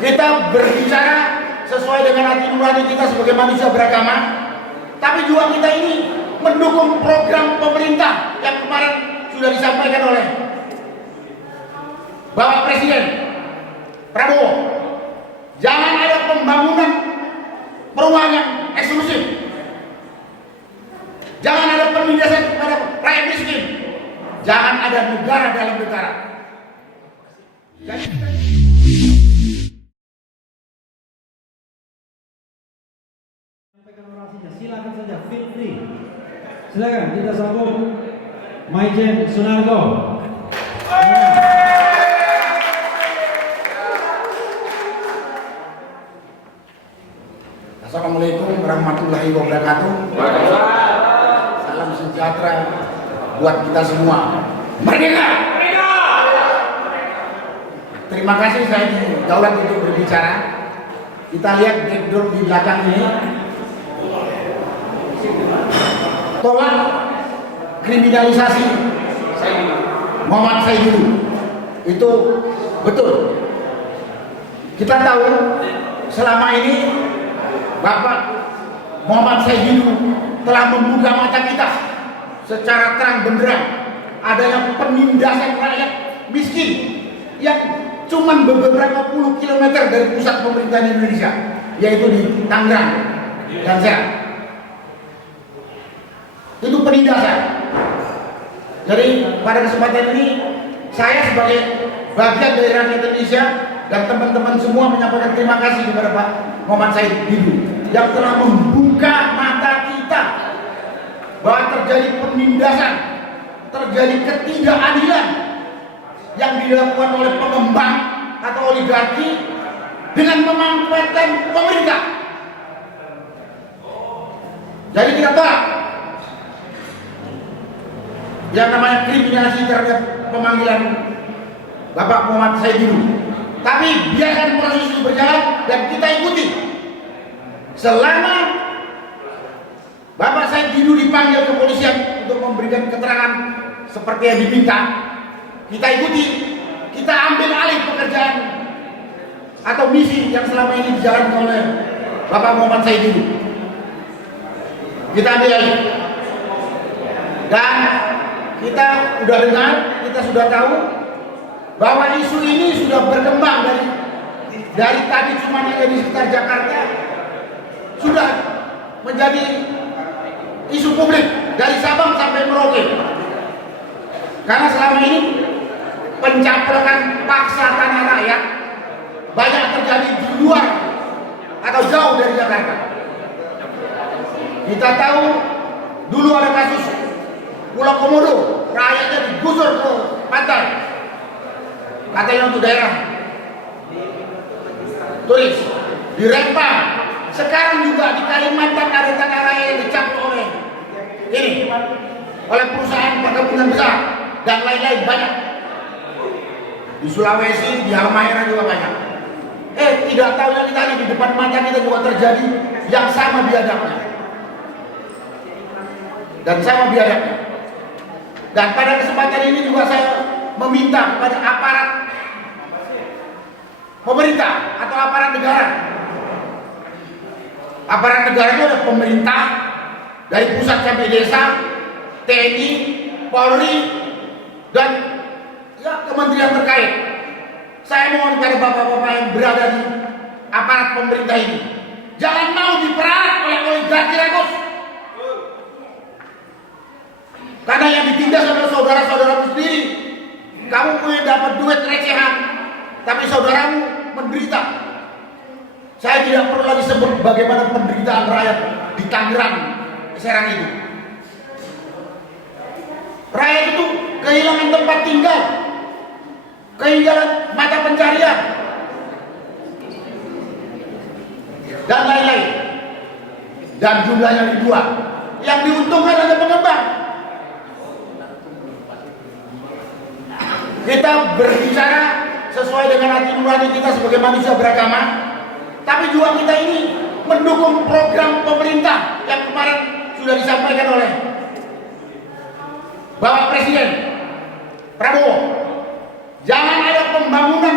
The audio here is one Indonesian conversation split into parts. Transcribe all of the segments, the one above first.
Kita berbicara sesuai dengan hati nurani kita sebagai manusia beragama, tapi juga kita ini mendukung program pemerintah yang kemarin sudah disampaikan oleh Bapak Presiden Prabowo. Jangan ada pembangunan perumahan yang eksklusif, jangan ada penindasan kepada rakyat miskin, jangan ada negara dalam negara. Silakan saja, feel free. Silakan kita sambut Maijen Sunarko. Assalamualaikum warahmatullahi wabarakatuh. Salam sejahtera buat kita semua. Merdeka! Terima kasih saya Daulat untuk berbicara. Kita lihat backdrop di belakang ini. Tolak kriminalisasi Muhammad Saididu. Itu betul. Kita tahu selama ini Bapak Muhammad Saididu telah membuka mata kita secara terang benderang adanya penindasan rakyat miskin yang cuma beberapa puluh kilometer dari pusat pemerintahan Indonesia, yaitu di Tangerang dan Serang. Itu penindasan. Jadi pada kesempatan ini saya sebagai bagian dari rakyat Indonesia dan teman-teman semua menyampaikan terima kasih kepada Pak Muhammad Saididu yang telah membuka mata kita bahwa terjadi penindasan, terjadi ketidakadilan yang dilakukan oleh pengembang atau oligarki dengan memanfaatkan pemerintah. Jadi kita tolak yang namanya kriminalisasi terhadap pemanggilan Bapak Muhammad Saididu. Tapi biarkan proses itu berjalan dan kita ikuti. Selama Bapak Saididu dipanggil kepolisian untuk memberikan keterangan seperti yang diminta, kita ikuti, kita ambil alih pekerjaan atau misi yang selama ini dijalankan oleh Bapak Muhammad Saididu. Kita ambil alih. Dan kita sudah dengar, kita sudah tahu bahwa isu ini sudah berkembang dari tadi cuma ada di sekitar Jakarta, sudah menjadi isu publik dari Sabang sampai Merauke. Karena selama ini pencaplokan paksa tanah rakyat banyak terjadi di luar atau jauh dari Jakarta. Kita tahu dulu ada kasus Pulau Komodo, rakyatnya digusur ke pantai, katanya untuk daerah turis, di Rempang. Sekarang juga di Kalimantan ada tanah raya yang dicaplok oleh perusahaan perkebunan besar dan lain-lain banyak. Di Sulawesi, di Halmahera juga banyak. Tidak tahu yang kita di depan mata kita juga terjadi yang sama biadabnya. Dan pada kesempatan ini juga saya meminta kepada aparat pemerintah atau aparat negara. Aparat negara itu ada pemerintah dari pusat sampai desa, TNI, Polri, dan kementerian terkait. Saya mohon kepada bapak-bapak yang berada di aparat pemerintah ini, jangan mau diperalat oleh oligarki rakus. Karena yang ditindas adalah saudara-saudaramu sendiri. Kamu punya dapat duit recehan, tapi saudaramu menderita. Saya tidak perlu lagi sebut bagaimana penderitaan rakyat di Tangerang, Serang itu. Rakyat itu kehilangan tempat tinggal, kehilangan mata pencarian, dan lain-lain. Dan jumlahnya ribuan. Yang diuntungkan adalah pengembang. Kita berbicara sesuai dengan hati nurani kita sebagai manusia beragama, tapi juga kita ini mendukung program pemerintah yang kemarin sudah disampaikan oleh Bapak Presiden Prabowo. Jangan ada pembangunan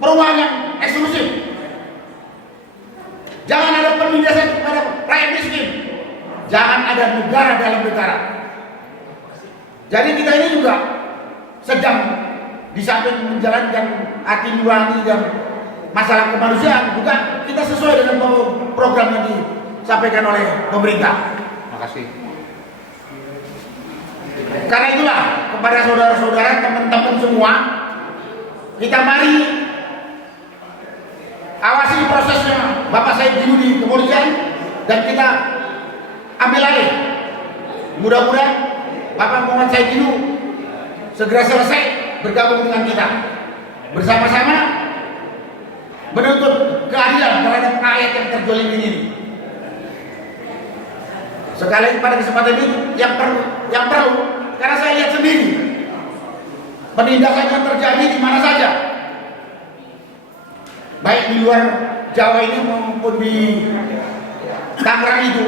perumahan yang eksklusif. Jangan ada penindasan kepada rakyat miskin. Jangan ada negara dalam negara. Jadi kita ini juga sedang di samping menjalankan hati nurani dan masalah kemanusiaan, juga kita sesuai dengan program yang disampaikan oleh pemerintah. Makasih. Karena itulah kepada saudara-saudara, teman-teman semua, kita mari awasi prosesnya Bapak Said Didu di kepolisian dan kita ambil alih. Mudah-mudahan Bapak Muhammad Said Didu segera selesai bergabung dengan kita, bersama-sama menuntut keadilan terhadap rakyat yang terzolim ini. Sekali pada kesempatan ini yang perlu, karena saya lihat sendiri penindasan yang terjadi di mana saja, baik di luar Jawa ini maupun di Tangerang itu.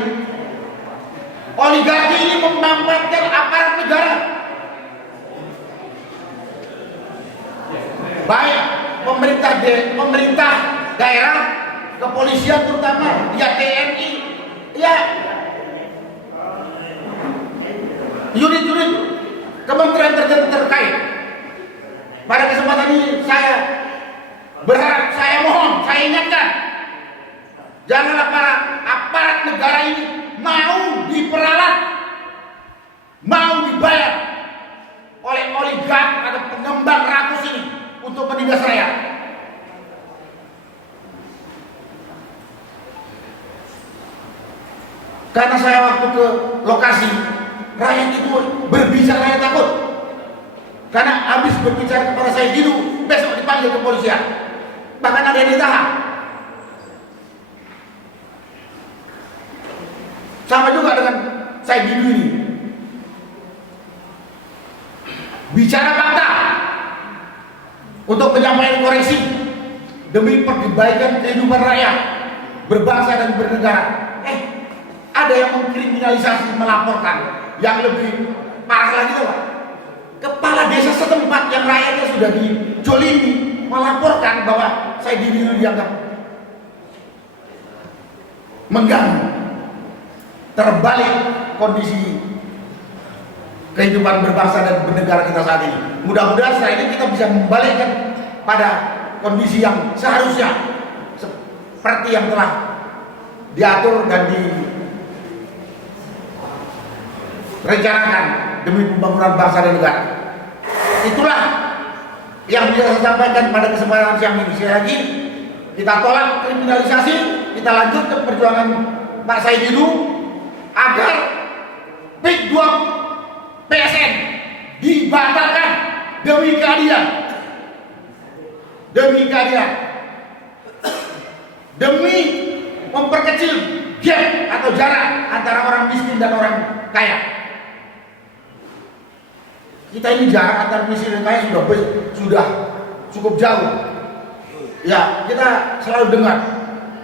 Oligarki ini memanfaatkan aparat negara, baik pemerintah daerah, kepolisian terutama, ya TNI, ya unit-unit kementerian terkait. Pada kesempatan ini saya berharap, saya mohon, saya ingatkan, janganlah para aparat negara ini mau diperalat, mau dibayar oleh oligark atau pengembang rakus ini untuk menindas rakyat. Karena saya waktu ke lokasi, rakyat itu berbicara takut. Karena habis berbicara kepada saya Didu, besok dipanggil ke kepolisian. Bahkan ada yang ditahan. Sama juga dengan saya Didu ini. Bicara fakta untuk menyampaikan koreksi demi perbaikan kehidupan rakyat, berbangsa dan bernegara. Ada yang mengkriminalisasi, melaporkan. Yang lebih parah lagi tuh, Pak. Kepala desa setempat yang rakyatnya sudah dijolimi melaporkan bahwa saya Didu dianggap mengganggu. Terbalik kondisi kehidupan berbangsa dan bernegara kita saat ini. Mudah-mudahan setelah ini kita bisa membalikkan pada kondisi yang seharusnya seperti yang telah diatur dan direncanakan demi pembangunan bangsa dan negara. Itulah yang bisa saya sampaikan pada kesempatan siang ini. Sekali lagi, kita tolak kriminalisasi, kita lanjutkan perjuangan Pak Said Didu agar PIK 2 PSN dibatalkan demi keadilan, demi memperkecil gap atau jarak antara orang miskin dan orang kaya. Kita ini jarak antara miskin dan kaya sudah cukup jauh. Ya, kita selalu dengar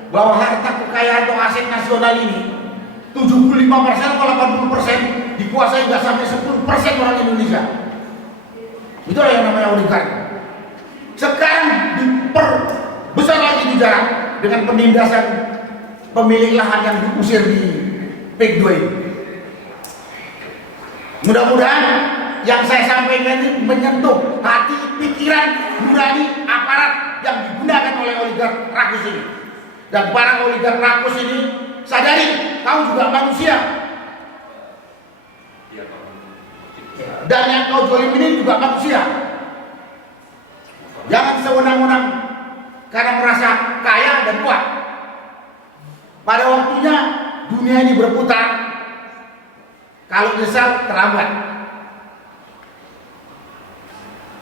bahwa harta kekayaan atau aset nasional ini 75% atau 80% dikuasai nggak sampai 10% orang Indonesia. Itulah yang namanya oligarki. Sekarang diperbesar lagi di jarak dengan penindasan pemilik lahan yang diusir di PIK 2 ini. Mudah-mudahan yang saya sampaikan ini menyentuh hati, pikiran, nurani aparat yang digunakan oleh oligark rakus ini. Dan para oligark rakus ini sadari, kau juga manusia. Dan yang kau zolim ini juga manusia. Jangan sewenang-wenang karena merasa kaya dan kuat. Pada waktunya dunia ini berputar. Kalau nyesal terlambat.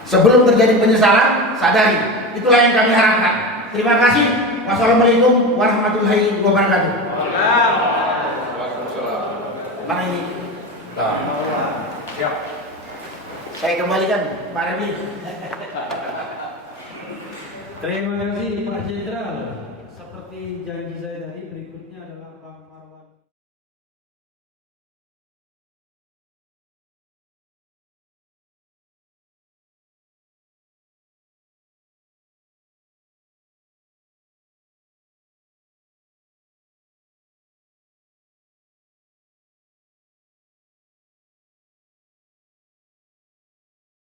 Sebelum terjadi penyesalan, sadari. Itulah yang kami harapkan. Terima kasih. Wassalamualaikum warahmatullahi wabarakatuh. Mana ini? Siap. Saya kembalikan Pak Remi. Terima kasih Pak Jenderal. Seperti janji saya tadi, berikut